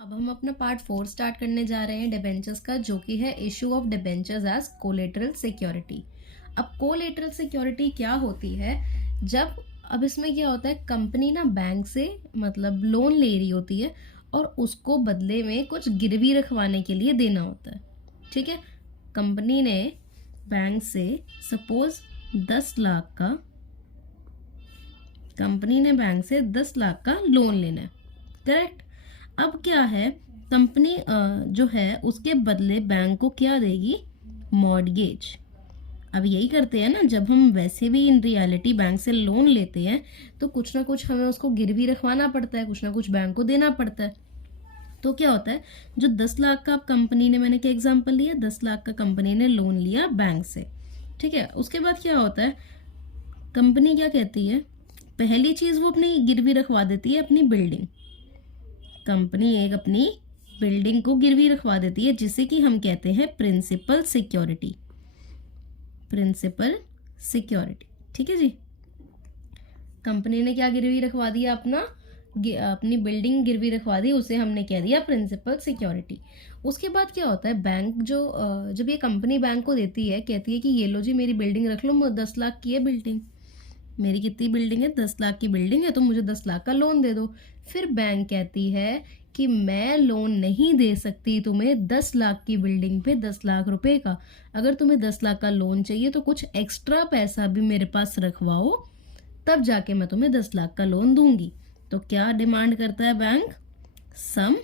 अब हम अपना पार्ट 4 स्टार्ट करने जा रहे हैं डिबेंचर्स का, जो कि है issue of debentures as collateral security. अब कोलेटरल सिक्योरिटी क्या होती है? जब अब इसमें क्या होता है, कंपनी ना बैंक से मतलब लोन ले रही होती है और उसको बदले में कुछ गिरवी रखवाने के लिए देना होता है। ठीक है, कंपनी ने बैंक से सपोज 10 लाख का कंपनी ने बैंक से 10 लाख का लोन लेना है, करेक्ट। अब क्या है, कंपनी जो है उसके बदले बैंक को क्या देगी? मॉर्गेज। अब यही करते हैं ना, जब हम वैसे भी इन रियलिटी बैंक से लोन लेते हैं तो कुछ ना कुछ हमें उसको गिरवी रखवाना पड़ता है, कुछ ना कुछ बैंक को देना पड़ता है। तो क्या होता है, जो 10 लाख का कंपनी ने, मैंने क्या एग्जांपल लिया, 10 लाख का कंपनी ने लोन लिया बैंक से। ठीक है, उसके बाद क्या होता है, कंपनी क्या कहती है, पहली चीज वो अपनी गिरवी रखवा देती है अपनी बिल्डिंग। कंपनी एक अपनी बिल्डिंग को गिरवी रखवा देती है, जिसे कि हम कहते हैं प्रिंसिपल सिक्योरिटी। प्रिंसिपल सिक्योरिटी, ठीक है जी। कंपनी ने क्या गिरवी रखवा दिया, अपनी बिल्डिंग गिरवी रखवा दी, उसे हमने कह दिया प्रिंसिपल सिक्योरिटी। उसके बाद क्या होता है, बैंक जब ये कंपनी बैंक को देती है, कहती है कि ये लो जी मेरी बिल्डिंग रख लो, 10 लाख की है बिल्डिंग, मेरी कितनी बिल्डिंग है, 10 लाख की बिल्डिंग है, तो मुझे 10 लाख का लोन दे दो। फिर बैंक कहती है कि मैं लोन नहीं दे सकती तुम्हें 10 लाख की बिल्डिंग पे 10 लाख रुपए का। अगर तुम्हें 10 लाख का लोन चाहिए तो कुछ एक्स्ट्रा पैसा भी मेरे पास रखवाओ, तब जाके मैं तुम्हें 10 लाख का लोन दूंगी। तो क्या डिमांड करता है bank? Some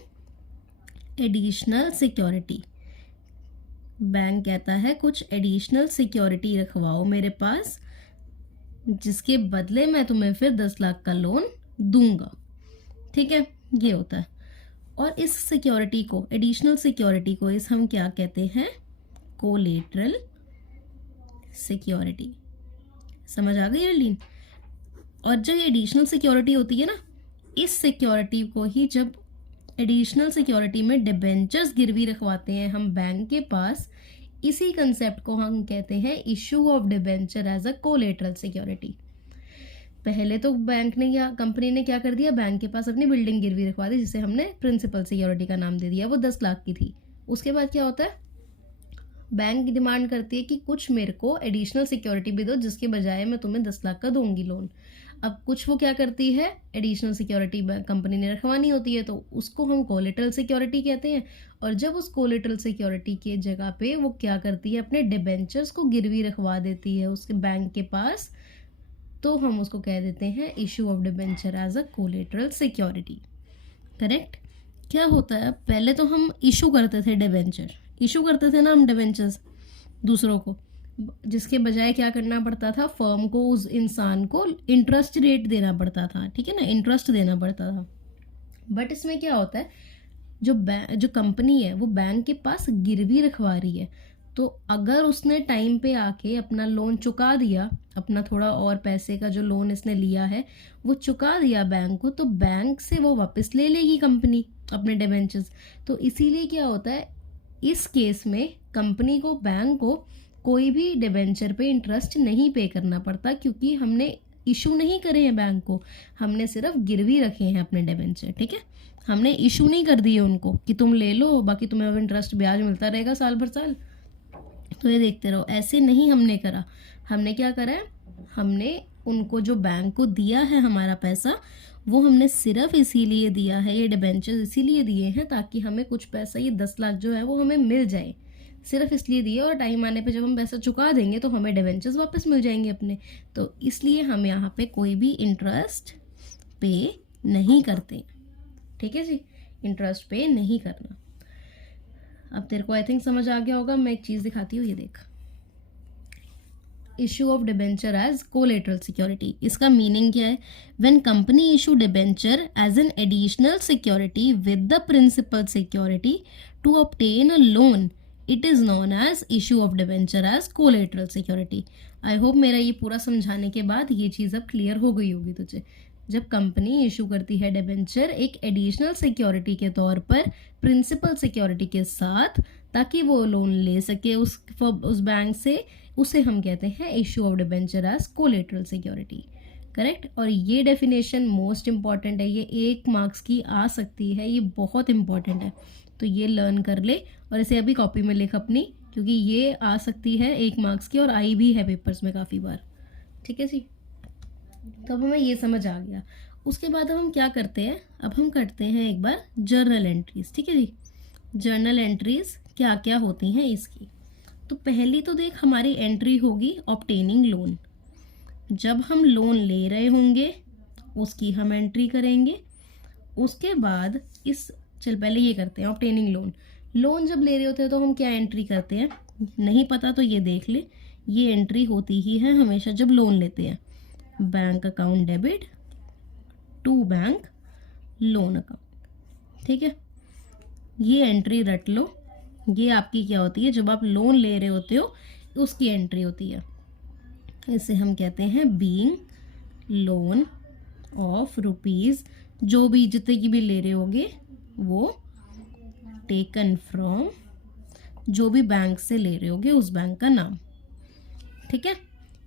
additional security. Bank कहता है कुछ एडिशनल सिक्योरिटी रखवाओ मेरे पास, जिसके बदले मैं तुम्हें फिर 10 लाख का लोन दूंगा। ठीक है, ये होता है। और इस सिक्योरिटी को, एडिशनल सिक्योरिटी को, इस हम क्या कहते हैं? Collateral security. समझ आ गई अर्लीन? और जो एडिशनल सिक्योरिटी होती है ना, इस सिक्योरिटी को ही, जब एडिशनल सिक्योरिटी में डिबेंचर्स गिरवी रखवाते हैं हम बैंक के पास, इसी कंसेप्ट को हम कहते हैं issue of debenture as a collateral security. पहले तो बैंक ने या कंपनी ने क्या कर दिया, बैंक के पास अपनी बिल्डिंग गिरवी रखवा दी, जिसे हमने प्रिंसिपल सिक्योरिटी का नाम दे दिया, वो 10 लाख की थी। उसके बाद क्या होता है, बैंक डिमांड करती है कि कुछ मेरे को एडिशनल सिक्योरिटी भी दो, जिसके बजाय मैं तुम्हें 10 लाख का दूंगी लोन। अब कुछ वो क्या करती है, एडिशनल सिक्योरिटी कंपनी ने रखवानी होती है, तो उसको हम कोलेटरल सिक्योरिटी कहते हैं। और जब उस कोलेटरल सिक्योरिटी के जगह पे वो क्या करती है, अपने डिबेंचर्स को गिरवी रखवा देती है उसके बैंक के पास, तो हम उसको कह देते हैं issue of debenture as a collateral security. Correct. क्या होता है, पहले तो हम इशू करते थे डिबेंचर, इशू करते थे ना हम डिबेंचर्स दूसरों को, जिसके बजाय क्या करना पड़ता था, फर्म को, उस इंसान को इंटरेस्ट रेट देना पड़ता था। ठीक है ना, इंटरेस्ट देना पड़ता था। बट इसमें क्या होता है, जो कंपनी है वो बैंक के पास गिरवी रखवा रही है, तो अगर उसने टाइम पे आके अपना लोन चुका दिया, अपना थोड़ा और पैसे का जो लोन इसने लिया है वो चुका दिया बैंक को, तो बैंक से वो वापस ले लेगी कंपनी अपने डिबेंचर्स। तो इसीलिए क्या होता है, इस केस में कंपनी को, बैंक को कोई भी डिबेंचर पे इंटरेस्ट नहीं पे करना पड़ता, क्योंकि हमने इशू नहीं करे हैं बैंक को, हमने सिर्फ गिरवी रखे हैं अपने डिबेंचर। ठीक है, हमने इशू नहीं कर दिए उनको कि तुम ले लो, बाकी तुम्हें अब इंटरेस्ट ब्याज मिलता रहेगा साल भर साल, तो ये देखते रहो। ऐसे नहीं हमने करा। हमने क्या करा है, हमने उनको जो बैंक को दिया है हमारा पैसा, वो हमने सिर्फ इसीलिए दिया है, ये डिबेंचर इसीलिए दिए हैं ताकि हमें कुछ पैसा, ये 10 लाख जो है वो हमें मिल जाए, सिर्फ इसलिए दिए। और टाइम आने पे जब हम पैसा चुका देंगे तो हमें डिबेंचर्स वापस मिल जाएंगे अपने। तो इसलिए हम यहाँ पे कोई भी इंटरेस्ट पे नहीं करते। ठीक है जी, इंटरेस्ट पे नहीं करना। अब तेरे को आई थिंक समझ आ गया होगा। मैं एक चीज़ दिखाती हूँ, ये देख, issue of debenture as collateral security. इसका मीनिंग क्या है, when company issue debenture as an additional security with the principal security to obtain a loan, it is known as issue of debenture as collateral security. I hope मेरा ये पूरा समझाने के बाद ये चीज़ अब क्लियर हो गई होगी तुझे। जब कंपनी इशू करती है डिबेंचर एक एडिशनल सिक्योरिटी के तौर पर प्रिंसिपल सिक्योरिटी के साथ, ताकि वो लोन ले सके उस बैंक से, उसे हम कहते हैं issue of debenture as collateral security. Correct. और ये डेफिनेशन मोस्ट इम्पॉर्टेंट है, ये 1 मार्क्स की आ सकती है, ये बहुत इम्पॉर्टेंट है, तो ये लर्न कर ले और इसे अभी कॉपी में लिख अपनी, क्योंकि ये आ सकती है 1 मार्क्स की और आई भी है पेपर्स में काफ़ी बार। ठीक है जी, तो अब हमें ये समझ आ गया। उसके बाद अब हम क्या करते हैं, अब हम करते हैं एक बार जर्नल एंट्रीज। ठीक है जी, जर्नल एंट्रीज क्या क्या होती हैं इसकी। तो पहली तो देख हमारी एंट्री होगी ऑब्टेनिंग लोन, जब हम लोन ले रहे होंगे उसकी हम एंट्री करेंगे। उसके बाद चल पहले ये करते हैं ऑब्टेनिंग लोन। लोन जब ले रहे होते हैं तो हम क्या एंट्री करते हैं, नहीं पता तो ये देख ले, ये एंट्री होती ही है हमेशा जब लोन लेते हैं, bank account debit to bank loan account. ठीक है, ये एंट्री रट लो, ये आपकी क्या होती है, जब आप लोन ले रहे होते हो उसकी एंट्री होती है। इसे हम कहते हैं बीइंग लोन ऑफ रुपीज़, जो भी जितने की भी ले रहे होगे वो टेकन फ्रॉम, जो भी बैंक से ले रहे होगे उस बैंक का नाम। ठीक है,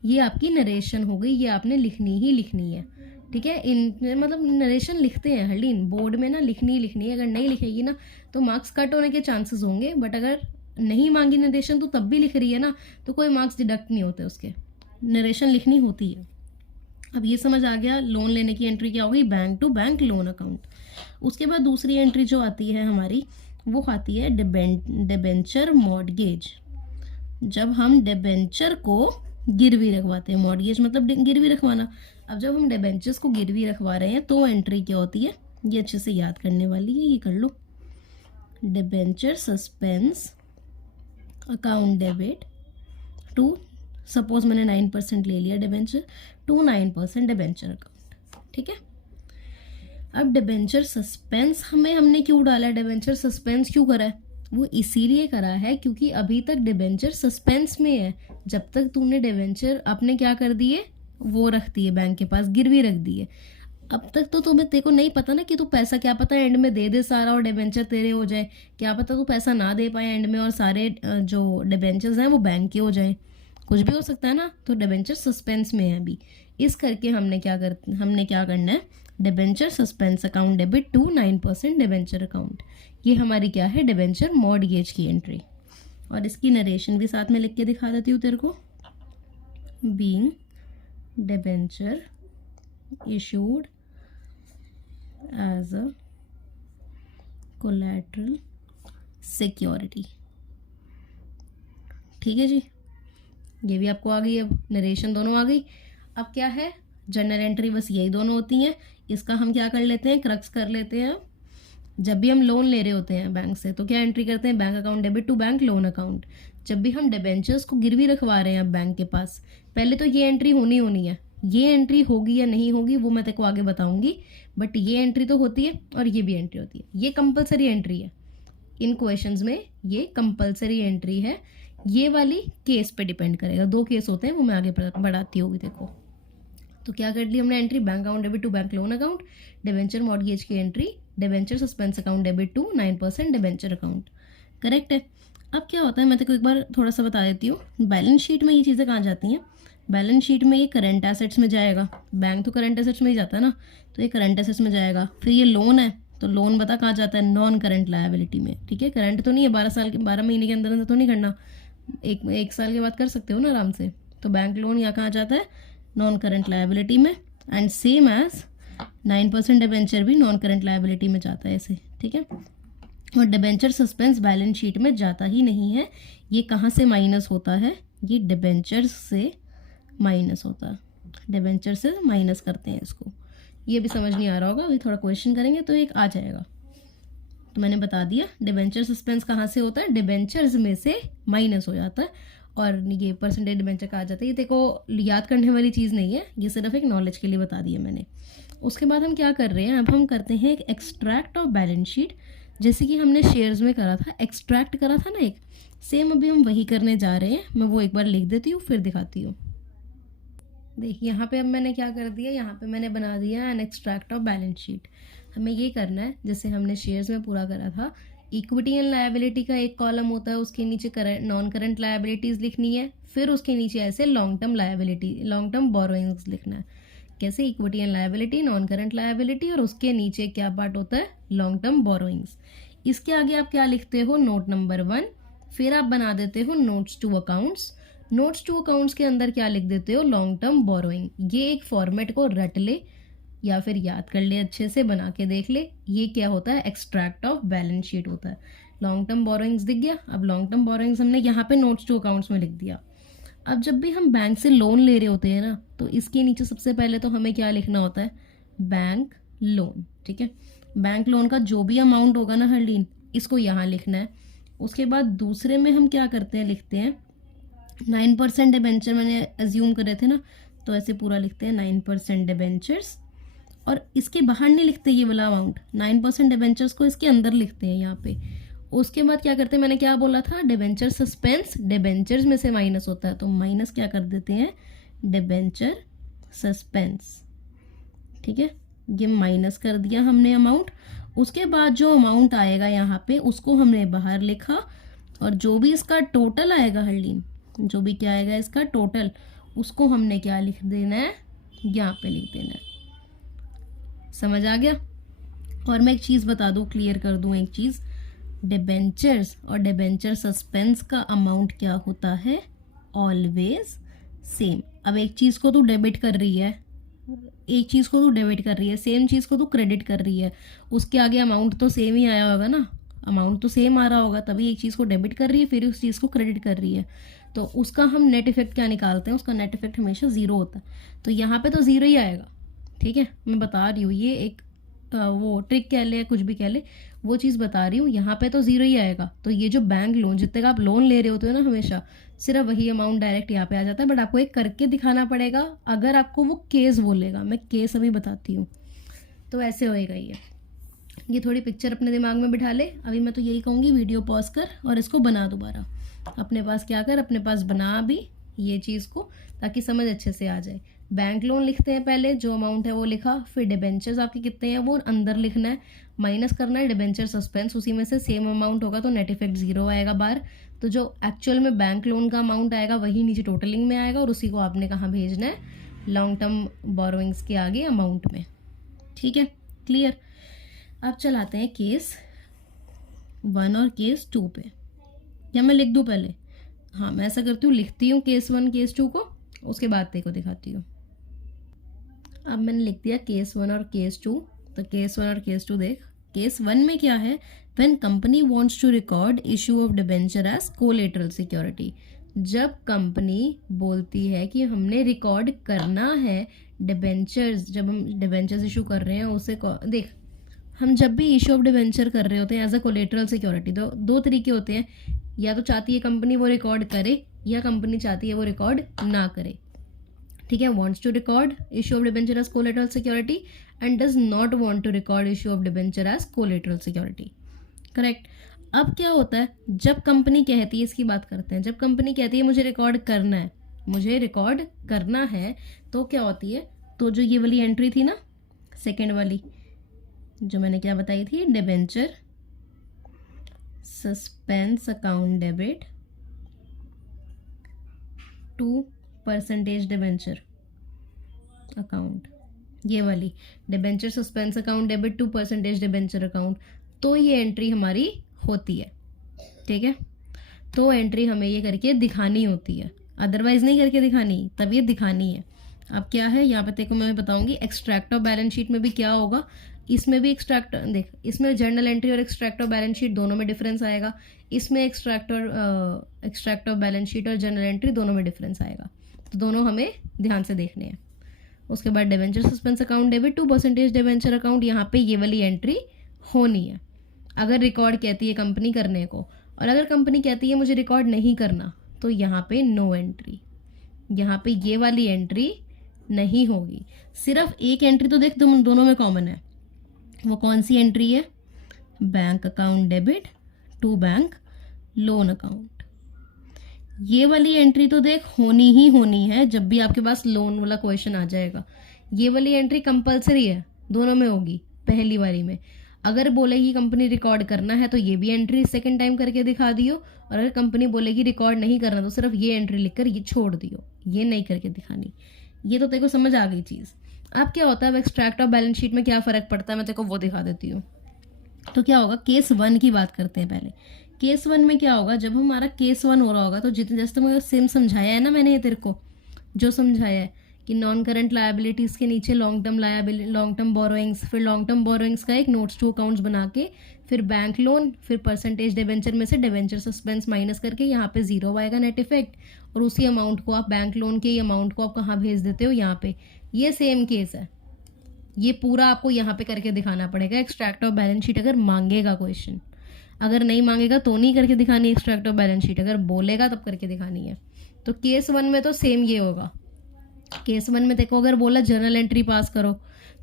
ये आपकी नरेशन हो गई, ये आपने लिखनी ही लिखनी है। ठीक है, इन मतलब नरेशन लिखते हैं हरलीन, बोर्ड में ना लिखनी ही लिखनी है, अगर नहीं लिखेगी ना तो मार्क्स कट होने के चांसेस होंगे, बट अगर नहीं मांगी नरेशन तो तब भी लिख रही है ना तो कोई मार्क्स डिडक्ट नहीं होते उसके, नरेशन लिखनी होती है। अब ये समझ आ गया, लोन लेने की एंट्री क्या होगी, bank to bank loan account. उसके बाद दूसरी एंट्री जो आती है हमारी वो आती है डिबेंचर मॉर्गेज, जब हम डिबेंचर को गिरवी रखवाते हैं, मॉर्गेज मतलब गिरवी रखवाना। अब जब हम डिबेंचर्स को गिरवी रखवा रहे हैं तो एंट्री क्या होती है, ये अच्छे से याद करने वाली है, ये कर लो, debenture suspense account debit to, suppose मैंने 9% ले लिया डिबेंचर, टू 9% डिबेंचर अकाउंट। ठीक है, अब डिबेंचर सस्पेंस हमने क्यों डाला है, डिबेंचर सस्पेंस क्यों करा है, वो इसीलिए करा है क्योंकि अभी तक डिबेंचर सस्पेंस में है। जब तक तूने डिबेंचर अपने क्या कर दिए, वो रख दिए बैंक के पास, गिरवी रख दिए, अब तक तो तुम्हें तेरे को नहीं पता ना कि तू पैसा, क्या पता एंड में दे दे सारा और डिबेंचर तेरे हो जाए, क्या पता तू पैसा ना दे पाए एंड में और सारे जो डिबेंचर्स हैं वो बैंक के हो जाए, कुछ भी हो सकता है ना। तो डिबेंचर सस्पेंस में है अभी, इस करके हमने क्या करना है, debenture suspense account debit to 9% debenture account. ये हमारी क्या है, डिबेंचर मॉर्गेज की एंट्री। और इसकी नरेशन भी साथ में लिख के दिखा देती हूँ तेरे को, being debenture issued as a collateral security. ठीक है जी, ये भी आपको आ गई, अब नरेशन दोनों आ गई। अब क्या है, जर्नल एंट्री बस यही दोनों होती हैं। इसका हम क्या कर लेते हैं, क्रक्स कर लेते हैं। जब भी हम लोन ले रहे होते हैं बैंक से तो क्या एंट्री करते हैं, bank account debit to bank loan account. जब भी हम डिबेंचर्स को गिरवी रखवा रहे हैं बैंक के पास, पहले तो ये एंट्री होनी है, ये एंट्री होगी या नहीं होगी वो मैं तेरे को आगे बताऊंगी, बट ये एंट्री तो होती है और ये भी एंट्री होती है, ये कंपलसरी एंट्री है इन क्वेश्चंस में, ये कंपलसरी एंट्री है। ये वाली केस पे डिपेंड करेगा, 2 केस होते हैं वो मैं आगे बढ़ाती हूँ देखो। तो क्या कर ली हमने entry, bank account debit to bank loan account, debenture mortgage की entry, debenture suspense account debit to 9% debenture account. Correct है। अब क्या होता है मैं तेको एक बार थोड़ा सा बता देती हूँ, बैलेंस शीट में ये चीज़ें कहाँ जाती हैं, बैलेंस शीट में ये करंट एसेट्स में जाएगा, बैंक तो करंट एसेट्स में ही जाता है ना, तो ये करंट एसेट्स में जाएगा। फिर ये लोन है तो लोन बता कहाँ जाता है, नॉन करंट लायबिलिटी में। ठीक है, करंट तो नहीं है, 12 महीने के अंदर तो नहीं करना, एक साल के बाद कर सकते हो ना आराम से। तो बैंक लोन यहाँ कहाँ जाता है, नॉन करंट लायबिलिटी में, एंड सेम एज 9% डिबेंचर भी नॉन करंट लायबिलिटी में जाता है ऐसे। ठीक है, और डिबेंचर सस्पेंस बैलेंस शीट में जाता ही नहीं है। ये कहाँ से माइनस होता है, ये डिबेंचर से माइनस होता है, डिबेंचर से माइनस करते हैं इसको। ये भी समझ नहीं आ रहा होगा, अभी थोड़ा क्वेश्चन करेंगे तो एक आ जाएगा। तो मैंने बता दिया डिबेंचर सस्पेंस कहाँ से होता है, डिबेंचर्स में से माइनस हो जाता है, और ये परसेंटेज डिबेंचर कहा जाता है। ये देखो याद करने वाली चीज़ नहीं है, ये सिर्फ एक नॉलेज के लिए बता दिया मैंने। उसके बाद हम क्या कर रहे हैं, अब हम करते हैं एक एक्सट्रैक्ट ऑफ बैलेंस शीट, जैसे कि हमने शेयर्स में करा था, एक्सट्रैक्ट करा था ना एक, सेम अभी हम वही करने जा रहे हैं। मैं वो एक बार लिख देती हूँ फिर दिखाती हूँ। देखिए यहाँ पे अब मैंने क्या कर दिया, यहाँ पे मैंने बना दिया an extract of balance sheet. हमें ये करना है जैसे हमने शेयर्स में पूरा करा था, इक्विटी एंड लायबिलिटी का एक कॉलम होता है, उसके नीचे नॉन करंट लायबिलिटीज़ लिखनी है, फिर उसके नीचे ऐसे long term liability, long term borrowings लिखना है। कैसे, equity and liability, non current liability, और उसके नीचे क्या पार्ट होता है, लॉन्ग टर्म बोरोइंग्स। इसके आगे आप क्या लिखते हो, नोट नंबर 1, फिर आप बना देते हो notes to accounts. Notes to accounts के अंदर क्या लिख देते हो, लॉन्ग टर्म बोरोइंग। ये एक फॉर्मेट को रट ले या फिर याद कर ले, अच्छे से बना के देख ले। ये क्या होता है, एक्सट्रैक्ट ऑफ बैलेंस शीट होता है। लॉन्ग टर्म बोरोइंग्स दिख गया। अब लॉन्ग टर्म बोरोइंग्स हमने यहाँ पे नोट्स टू अकाउंट्स में लिख दिया। अब जब भी हम बैंक से लोन ले रहे होते हैं ना, तो इसके नीचे सबसे पहले तो हमें क्या लिखना होता है, बैंक लोन। ठीक है, बैंक लोन का जो भी अमाउंट होगा ना हरलीन, इसको यहाँ लिखना है। उसके बाद दूसरे में हम क्या करते हैं, लिखते हैं 9% डिबेंचर, मैंने अज्यूम करे थे ना, तो ऐसे पूरा लिखते हैं 9% डिबेंचर्स। और इसके बाहर नहीं लिखते ये वाला अमाउंट, 9% डिबेंचर्स को इसके अंदर लिखते हैं यहाँ पे। उसके बाद क्या करते हैं, मैंने क्या बोला था, डिबेंचर सस्पेंस, डिबेंचर्स में से माइनस होता है, तो माइनस क्या कर देते हैं, डिबेंचर सस्पेंस। ठीक है, ये माइनस कर दिया हमने अमाउंट। उसके बाद जो अमाउंट आएगा यहाँ पे, उसको हमने बाहर लिखा, और जो भी इसका टोटल आएगा हरलीन, जो भी क्या आएगा इसका टोटल, उसको हमने क्या लिख देना है, यहाँ पे लिख देना है। समझ आ गया। और मैं एक चीज़ बता दूँ, क्लियर कर दूँ एक चीज़, डिबेंचर्स और डिबेंचर सस्पेंस का अमाउंट क्या होता है, ऑलवेज सेम। अब एक चीज़ को तू डेबिट कर रही है, एक चीज़ को तू डेबिट कर रही है, सेम चीज़ को तू क्रेडिट कर रही है, उसके आगे अमाउंट तो सेम ही आया होगा ना, अमाउंट तो सेम आ रहा होगा, तभी एक चीज़ को डेबिट कर रही है, फिर उस चीज़ को क्रेडिट कर रही है, तो उसका हम नेट इफेक्ट क्या निकालते हैं, उसका नेट इफेक्ट हमेशा ज़ीरो होता है। तो यहाँ पे तो ज़ीरो ही आएगा। ठीक है, मैं बता रही हूँ, ये एक वो ट्रिक कह ले, कुछ भी कह ले, वो चीज़ बता रही हूँ, यहाँ पे तो ज़ीरो ही आएगा। तो ये जो बैंक लोन, जितने का आप लोन ले रहे होते हो ना, हमेशा सिर्फ वही अमाउंट डायरेक्ट यहाँ पे आ जाता है, बट आपको एक करके दिखाना पड़ेगा, अगर आपको वो केस बोलेगा। मैं केस अभी बताती हूँ, तो ऐसे होएगा ये थोड़ी पिक्चर अपने दिमाग में बिठा ले। अभी मैं तो यही कहूँगी, वीडियो पॉज कर और इसको बना दोबारा, अपने पास क्या कर, अपने पास बना अभी ये चीज़ को, ताकि समझ अच्छे से आ जाए। बैंक लोन लिखते हैं पहले, जो अमाउंट है वो लिखा, फिर डिबेंचर्स आपके कितने हैं वो अंदर लिखना है, माइनस करना है डिबेंचर सस्पेंस, उसी में से सेम अमाउंट होगा तो नेट इफेक्ट ज़ीरो आएगा बाहर। तो जो एक्चुअल में बैंक लोन का अमाउंट आएगा वही नीचे टोटलिंग में आएगा, और उसी को आपने कहाँ भेजना है, लॉन्ग टर्म बोरोइंग्स के आगे अमाउंट में। ठीक है, क्लियर। अब चलाते हैं केस 1 और केस 2 पे। या मैं लिख दूँ पहले, हाँ मैं ऐसा करती हूँ, लिखती हूँ केस 1 केस 2 को, उसके बाद तेरे को दिखाती हूँ। अब मैंने लिख दिया केस 1 और केस 2। तो केस 1 और केस 2 देख। केस 1 में क्या है, when company wants to record issue of debenture as collateral security. जब कंपनी बोलती है कि हमने रिकॉर्ड करना है डिबेंचर्स, जब हम डिबेंचर्स इशू कर रहे हैं उसे देख, हम जब भी इशू ऑफ डिबेंचर कर रहे होते हैं एज अ कोलेटरल सिक्योरिटी, तो दो तरीके होते हैं, या तो चाहती है कंपनी वो रिकॉर्ड करे, या कंपनी चाहती है वो रिकॉर्ड ना करे। ठीक है, wants to record issue of debenture as collateral security and does not want to record issue of debenture as collateral security. Correct. अब क्या होता है, जब कंपनी कहती है, इसकी बात करते हैं, जब कंपनी कहती है मुझे रिकॉर्ड करना है, मुझे रिकॉर्ड करना है, तो क्या होती है, तो जो ये वाली एंट्री थी ना, सेकेंड वाली जो मैंने क्या बताई थी, debenture suspense account debit to percentage debenture account, ये वाली debenture suspense account debit to percentage debenture account, तो ये एंट्री हमारी होती है। ठीक है, तो एंट्री हमें ये करके दिखानी होती है, अदरवाइज नहीं करके दिखानी, तब ये दिखानी है। अब क्या है यहाँ पे तेको मैं बताऊंगी, एक्सट्रैक्ट ऑफ बैलेंस शीट में भी क्या होगा, इसमें भी एक्सट्रैक्ट देख, इसमें जर्नल एंट्री और एक्सट्रैक्ट ऑफ बैलेंस शीट दोनों में डिफरेंस आएगा, इसमें एक्सट्रैक्ट ऑफ बैलेंस शीट और जर्नल एंट्री दोनों में डिफरेंस आएगा, तो दोनों हमें ध्यान से देखने हैं। उसके बाद debenture suspense account debit to percentage debenture account, यहाँ पे ये वाली एंट्री होनी है अगर रिकॉर्ड कहती है कंपनी करने को, और अगर कंपनी कहती है मुझे रिकॉर्ड नहीं करना, तो यहाँ पे नो एंट्री, यहाँ पे ये वाली एंट्री नहीं होगी। सिर्फ एक एंट्री तो देख तुम दोनों में कॉमन है, वो कौन सी एंट्री है, bank account debit to bank loan account. ये वाली एंट्री तो देख होनी ही होनी है, जब भी आपके पास लोन वाला क्वेश्चन आ जाएगा, ये वाली एंट्री कंपलसरी है, दोनों में होगी। पहली वाली में अगर बोलेगी कंपनी रिकॉर्ड करना है, तो ये भी एंट्री सेकंड टाइम करके दिखा दियो, और अगर कंपनी बोलेगी रिकॉर्ड नहीं करना, तो सिर्फ ये एंट्री लिखकर ये छोड़ दियो, ये नहीं करके दिखानी। ये तो तेरे को समझ आ गई चीज़। अब क्या होता है, अब एक्सट्रैक्ट ऑफ बैलेंस शीट में क्या फ़र्क पड़ता है, मैं तेरे को वो दिखा देती हूँ। तो क्या होगा, केस 1 की बात करते हैं पहले। केस 1 में क्या होगा, जब हमारा केस 1 हो रहा होगा तो जितने जैसे तुमको सेम समझाया है ना मैंने ये तेरे को, जो समझाया है कि नॉन करंट लायबिलिटीज़ के नीचे long term liability, long term borrowings, फिर लॉन्ग टर्म बोरोइंग्स का एक नोट्स टू अकाउंट्स बना के, फिर बैंक लोन, फिर परसेंटेज डिबेंचर में से डिबेंचर सस्पेंस माइनस करके यहाँ पे जीरो आएगा नेट इफेक्ट, और उसी अमाउंट को आप बैंक लोन के अमाउंट को आप कहाँ भेज देते हो, यहाँ पे। ये सेम केस है, ये पूरा आपको यहाँ पे करके दिखाना पड़ेगा। एक्सट्रैक्ट ऑफ बैलेंस शीट अगर मांगेगा क्वेश्चन, अगर नहीं मांगेगा तो नहीं करके दिखानी एक्सट्रैक्ट ऑफ बैलेंस शीट, अगर बोलेगा तब करके दिखानी है। तो केस 1 में तो सेम ये होगा। केस 1 में देखो, अगर बोला जर्नल एंट्री पास करो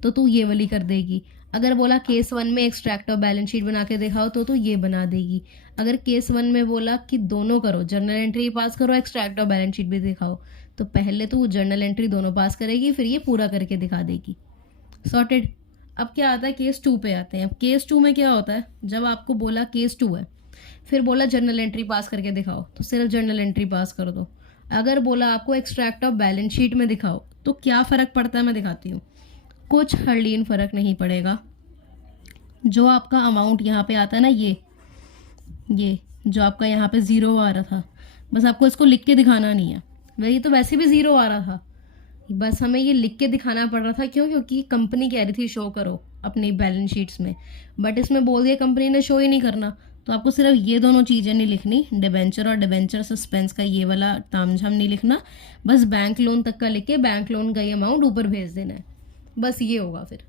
तो तू ये वाली कर देगी। अगर बोला केस 1 में एक्सट्रैक्ट ऑफ बैलेंस शीट बना के दिखाओ तो तू ये बना देगी। अगर केस 1 में बोला कि दोनों करो, जर्नल एंट्री पास करो, एक्सट्रैक्ट ऑफ बैलेंस शीट भी दिखाओ, तो पहले तो जर्नल एंट्री दोनों पास करेगी, फिर ये पूरा करके दिखा देगी। सॉर्टेड। अब क्या आता है, केस 2 पे आते हैं। अब केस 2 में क्या होता है, जब आपको बोला केस 2 है, फिर बोला जर्नल एंट्री पास करके दिखाओ, तो सिर्फ जर्नल एंट्री पास कर दो। अगर बोला आपको एक्सट्रैक्ट ऑफ बैलेंस शीट में दिखाओ, तो क्या फ़र्क पड़ता है मैं दिखाती हूँ। कुछ हर्लीन फ़र्क नहीं पड़ेगा। जो आपका अमाउंट यहाँ पे आता है ना, ये जो आपका यहाँ पे ज़ीरो आ रहा था, बस आपको इसको लिख के दिखाना नहीं है। वही तो वैसे भी ज़ीरो आ रहा था, बस हमें ये लिख के दिखाना पड़ रहा था। क्यों? क्योंकि कंपनी कह रही थी शो करो अपनी बैलेंस शीट्स में, बट इसमें बोल दिया कंपनी ने शो ही नहीं करना। तो आपको सिर्फ ये दोनों चीज़ें नहीं लिखनी, डिबेंचर और डिबेंचर सस्पेंस का ये वाला तामझाम नहीं लिखना, बस बैंक लोन तक का लिख के बैंक लोन का ये अमाउंट ऊपर भेज देना है। बस ये होगा फिर।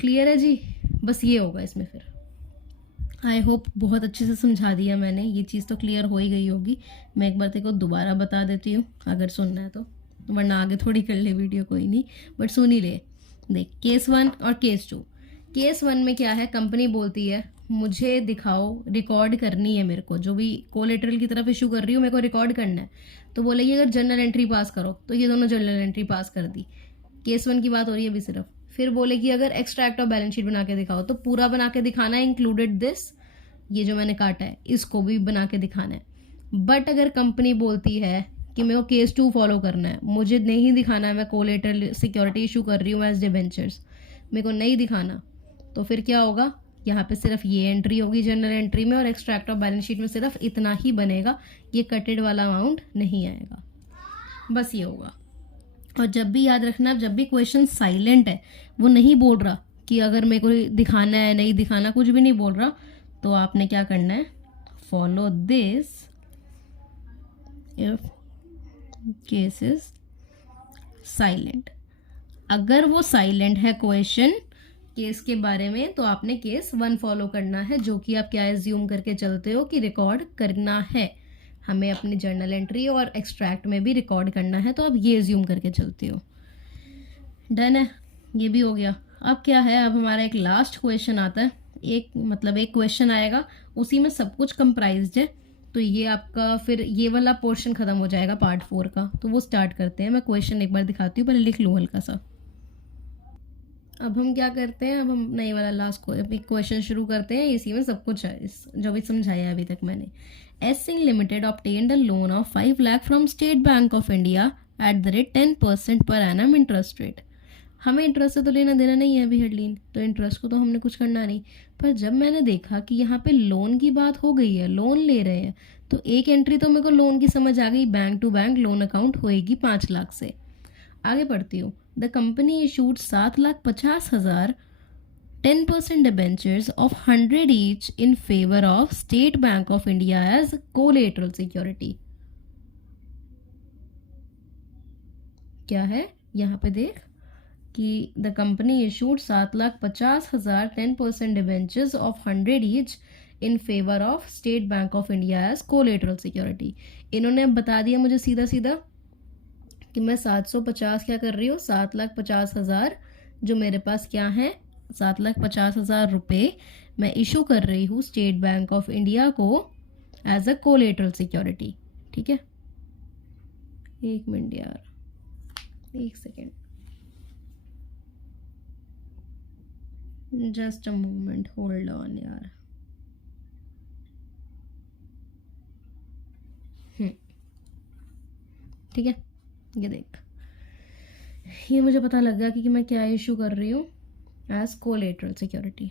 क्लियर है जी? बस ये होगा इसमें फिर। आई होप बहुत अच्छे से समझा दिया मैंने, ये चीज़ तो क्लियर हो ही गई होगी। मैं एक बार तेरे को दोबारा बता देती हूँ अगर सुनना है तो, वरना आगे थोड़ी कर ले वीडियो, कोई नहीं, बट सुन ही ले। देख, केस 1 और केस 2। केस 1 में क्या है, कंपनी बोलती है मुझे दिखाओ, रिकॉर्ड करनी है मेरे को, जो भी कोलेटरल की तरफ इशू कर रही हूँ मेरे को रिकॉर्ड करना है। तो बोलेगी अगर जर्नल एंट्री पास करो, तो ये दोनों जर्नल एंट्री पास कर दी। केस 1 की बात हो रही है अभी सिर्फ। फिर बोलेगी अगर एक्सट्रैक्ट ऑफ बैलेंस शीट बना के दिखाओ, तो पूरा बना के दिखाना है, इंक्लूडेड दिस, ये जो मैंने काटा है इसको भी बना के दिखाना है। बट अगर कंपनी बोलती है कि मेरे को केस 2 फॉलो करना है, मुझे नहीं दिखाना है मैं कोलेटरल सिक्योरिटी इशू कर रही हूँ एज डिबेंचर्स, मेरे को नहीं दिखाना, तो फिर क्या होगा, यहाँ पे सिर्फ ये एंट्री होगी जर्नल एंट्री में, और एक्सट्रैक्ट ऑफ बैलेंस शीट में सिर्फ इतना ही बनेगा, ये कटेड वाला अमाउंट नहीं आएगा। बस ये होगा। और जब भी याद रखना, जब भी क्वेश्चन साइलेंट है, वो नहीं बोल रहा कि अगर मेरे को दिखाना है नहीं दिखाना, कुछ भी नहीं बोल रहा, तो आपने क्या करना है, follow this if case is silent. अगर वो साइलेंट है क्वेश्चन केस के बारे में, तो आपने केस 1 फॉलो करना है, जो कि आप क्या एज्यूम करके चलते हो कि रिकॉर्ड करना है, हमें अपनी जर्नल एंट्री और एक्सट्रैक्ट में भी रिकॉर्ड करना है, तो आप ये एज्यूम करके चलते हो। डन है, ये भी हो गया। अब क्या है, अब हमारा एक लास्ट क्वेश्चन आता है, एक क्वेश्चन आएगा, उसी में सब कुछ कंप्राइज्ड है। तो ये आपका फिर ये वाला पोर्शन खत्म हो जाएगा पार्ट 4 का। तो वो स्टार्ट करते हैं। मैं क्वेश्चन एक बार दिखाती हूँ, पहले लिख लूँ हल्का सा। अब हम क्या करते हैं, अब हम नए वाला लास्ट एक क्वेश्चन शुरू करते हैं, इसी में सब कुछ है, इस जो भी समझाया अभी तक मैंने। S Singh limited obtained a loan of 5 lakh from state Bank of India at the rate 10% per annum interest rate. हमें इंटरेस्ट से तो लेना देना नहीं है अभी हेडलीन, तो इंटरेस्ट को तो हमने कुछ करना नहीं। पर जब मैंने देखा कि यहाँ पे लोन की बात हो गई है, लोन ले रहे हैं, तो एक एंट्री तो मेरे को लोन की समझ आ गई, bank to bank loan account होएगी 5 लाख से। आगे पढ़ती हूँ। The company issued 7,50,000 10% debentures of 100 each in favor of State Bank of India as collateral security। क्या है यहाँ पे देख कि the company issued 7,50,000 10% debentures of 100 each in favour of State Bank of India as collateral security. इन्होंने बता दिया मुझे सीधा सीधा कि मैं 750 क्या कर रही हूँ, 7,50,000 जो मेरे पास क्या है, 7,50,000 रुपये मैं इशू कर रही हूँ स्टेट बैंक ऑफ इंडिया को एज अ कोलेटरल सिक्योरिटी। ठीक है, एक मिनट यार, एक second, just a moment, hold on यार। ठीक है, ये देख, ये मुझे पता लग गया कि मैं क्या इशू कर रही हूँ एज कोलेटरल सिक्योरिटी।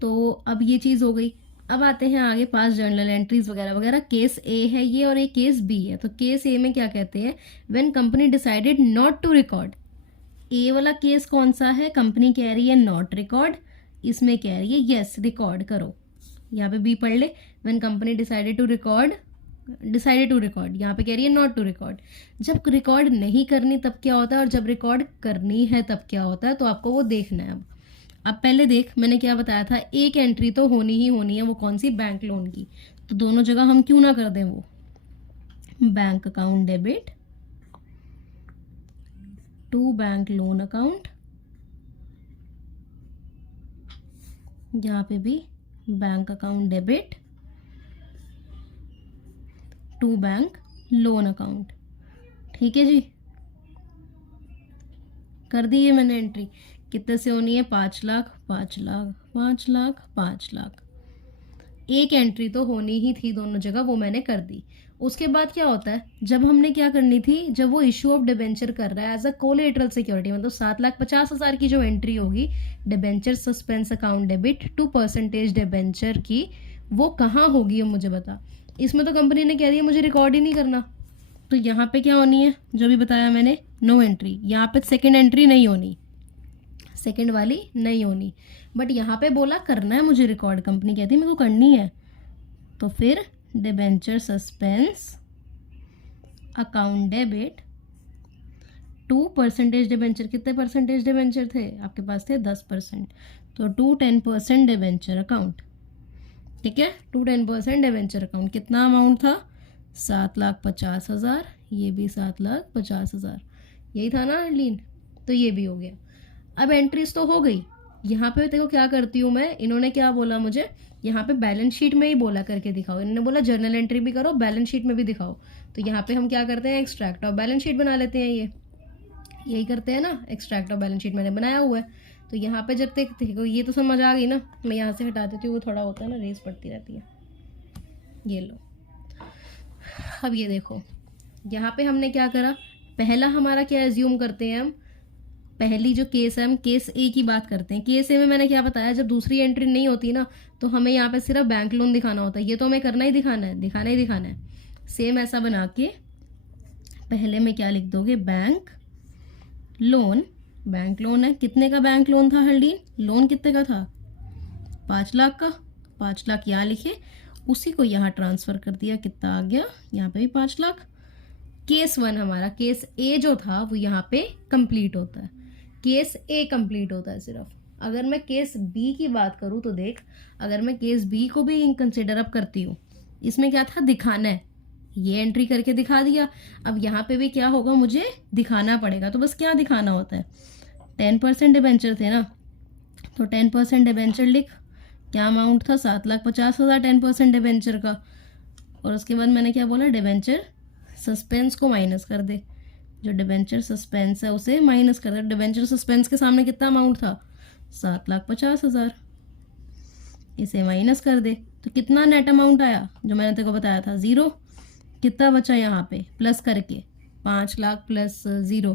तो अब ये चीज़ हो गई। अब आते हैं आगे पास जर्नल एंट्रीज वगैरह वगैरह। केस ए है ये और एक केस बी है। तो केस ए में क्या कहते हैं, when company decided not to record. A वाला केस कौन सा है, कंपनी कह रही है नॉट रिकॉर्ड, इसमें कह रही है यस रिकॉर्ड करो। यहाँ पे बी पढ़ ले, when company decided to record, यहाँ पे कह रही है नॉट टू रिकॉर्ड। जब रिकॉर्ड नहीं करनी तब क्या होता है और जब रिकॉर्ड करनी है तब क्या होता है, तो आपको वो देखना है। अब पहले देख, मैंने क्या बताया था, एक एंट्री तो होनी ही होनी है, वो कौन सी, बैंक लोन की। तो दोनों जगह हम क्यों ना कर दें वो, bank account debit to bank loan account, यहाँ पे भी bank account debit to bank loan account. ठीक है जी, कर दी है मैंने एंट्री। कितने से होनी है, 5 लाख 5 लाख 5 लाख 5 लाख। एक एंट्री तो होनी ही थी दोनों जगह, वो मैंने कर दी। उसके बाद क्या होता है, जब हमने क्या करनी थी, जब वो इशू ऑफ डिबेंचर कर रहा है एज अ कोलेटरल सिक्योरिटी, मतलब 7,50,000 की जो एंट्री होगी debenture suspense account debit to percentage debenture की, वो कहाँ होगी अब मुझे बता। इसमें तो कंपनी ने कह दिया मुझे रिकॉर्ड ही नहीं करना। तो यहाँ पे क्या होनी है, जो भी बताया मैंने, नो एंट्री। यहाँ पे सेकेंड एंट्री नहीं होनी, सेकेंड वाली नहीं होनी, बट यहाँ पे बोला करना है मुझे रिकॉर्ड, कंपनी कहती है मेरे को करनी है। तो फिर debenture suspense account debit to percentage debenture, कितने परसेंटेज डिबेंचर थे आपके पास, थे 10%, तो टू 10% डिबेंचर अकाउंट। ठीक है, टू 10% डिबेंचर अकाउंट। कितना अमाउंट था, 7,50,000, ये भी 7,50,000, यही था ना अर्लीन। तो ये भी हो गया। अब एंट्रीज तो हो गई। यहाँ पे देखो क्या करती हूँ मैं, इन्होंने क्या बोला मुझे, यहाँ पे बैलेंस शीट में ही बोला करके दिखाओ, इन्होंने बोला जर्नल एंट्री भी करो बैलेंस शीट में भी दिखाओ। तो यहाँ पे हम क्या करते हैं, एक्सट्रैक्ट ऑफ बैलेंस शीट बना लेते हैं। यही करते हैं ना, एक्सट्रैक्ट ऑफ बैलेंस शीट मैंने बनाया हुआ है। तो यहाँ पे जब देखो ये तो समझ आ गई ना, मैं यहाँ से हटा देती हूँ, वो थोड़ा होता है ना रेस पड़ती रहती है। ये लो, अब ये देखो, यहाँ पे हमने क्या करा, पहला हमारा क्या एज्यूम करते हैं हम, पहली जो केस है हम केस ए की बात करते हैं। केस ए में मैंने क्या बताया, जब दूसरी एंट्री नहीं होती ना, तो हमें यहाँ पे सिर्फ बैंक लोन दिखाना होता है। ये तो हमें करना ही दिखाना है, दिखाना ही दिखाना है। सेम ऐसा बना के पहले में क्या लिख दोगे, बैंक लोन। बैंक लोन है, कितने का बैंक लोन था हल्दी, लोन कितने का था, 5 लाख का। 5 लाख यहाँ लिखे, उसी को यहाँ ट्रांसफ़र कर दिया, कितना आ गया, यहाँ पे भी 5 लाख। केस 1 हमारा, केस ए जो था वो यहाँ पे कंप्लीट होता है, केस ए कंप्लीट होता है सिर्फ। अगर मैं केस बी की बात करूँ तो देख, अगर मैं केस बी को भी कंसिडर अप करती हूँ, इसमें क्या था, दिखाना है, ये एंट्री करके दिखा दिया। अब यहाँ पे भी क्या होगा, मुझे दिखाना पड़ेगा। तो बस क्या दिखाना होता है, 10% डिबेंचर थे ना, तो 10% डिबेंचर लिख, क्या अमाउंट था, 7,50,000 10% डिबेंचर का। और उसके बाद मैंने क्या बोला, डिबेंचर सस्पेंस को माइनस कर दे, जो डिबेंचर सस्पेंस है उसे माइनस कर दे। डिबेंचर सस्पेंस के सामने कितना अमाउंट था, 7,50,000, इसे माइनस कर दे। तो कितना नेट अमाउंट आया, जो मैंने तेरे को बताया था, 0। कितना बचा यहाँ पे प्लस करके, 5 लाख प्लस 0,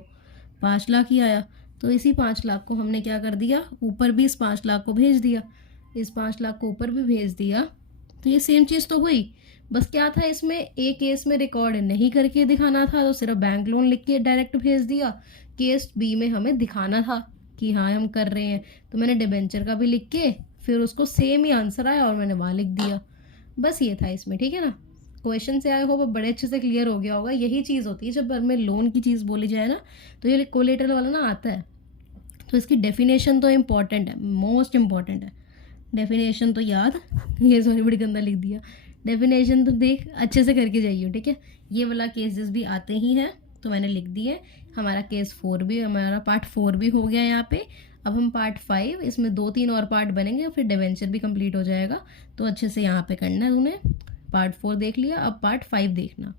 5 लाख ही आया। तो इसी 5 लाख को हमने क्या कर दिया, ऊपर भी इस 5 लाख को भेज दिया, इस 5 लाख को ऊपर भी भेज दिया। तो ये सेम चीज़ तो हुई, बस क्या था इसमें, एक केस में रिकॉर्ड नहीं करके दिखाना था, तो सिर्फ बैंक लोन लिख के डायरेक्ट भेज दिया। केस बी में हमें दिखाना था कि हाँ हम कर रहे हैं, तो मैंने डिबेंचर का भी लिख के फिर उसको सेम ही आंसर आया और मैंने वहाँ लिख दिया। बस ये था इसमें, ठीक है ना। क्वेश्चन से आए हो वो बड़े अच्छे से क्लियर हो गया होगा। यही चीज़ होती है जब हमें लोन की चीज़ बोली जाए ना, तो ये कोलेटरल वाला ना आता है। तो इसकी डेफिनेशन तो इम्पॉर्टेंट है, मोस्ट इम्पॉर्टेंट है। डेफिनेशन तो याद, ये सॉरी बड़ी गंदा लिख दिया, डेफिनेशन तो देख अच्छे से करके जाइए, ठीक है। ये वाला केसेस भी आते ही हैं, तो मैंने लिख दिए। हमारा केस 4 भी, हमारा पार्ट 4 भी हो गया यहाँ पे। अब हम पार्ट 5, इसमें 2-3 और पार्ट बनेंगे, फिर डिवेंचर भी कंप्लीट हो जाएगा। तो अच्छे से यहाँ पे करना है तूने। पार्ट 4 देख लिया, अब पार्ट 5 देखना।